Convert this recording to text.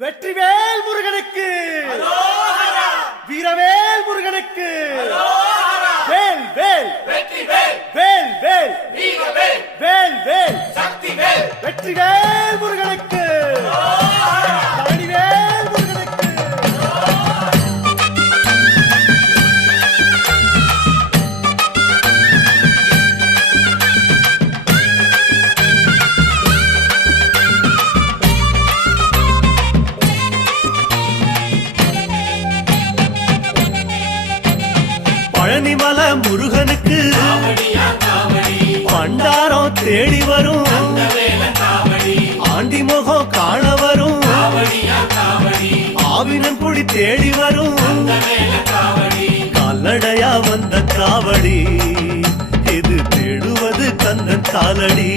வெற்றிவேல் முருகனுக்கு, வீரவேல் முருகனுக்கு, வேல் வேல் வேல் வேல் வேல் வேல் வெற்றிவேல் முருகனுக்கு, பழனிவேல் முருகனுக்கு. பழனிமலை முருகனுக்கு பண்டாரம் தேடி வரும், ஆண்டி முகம் காண வரும், ஆவினங்குடி தேடி வரும், கால்நடையா வந்த காவடி இது தேடுவது கந்தன் காலடி.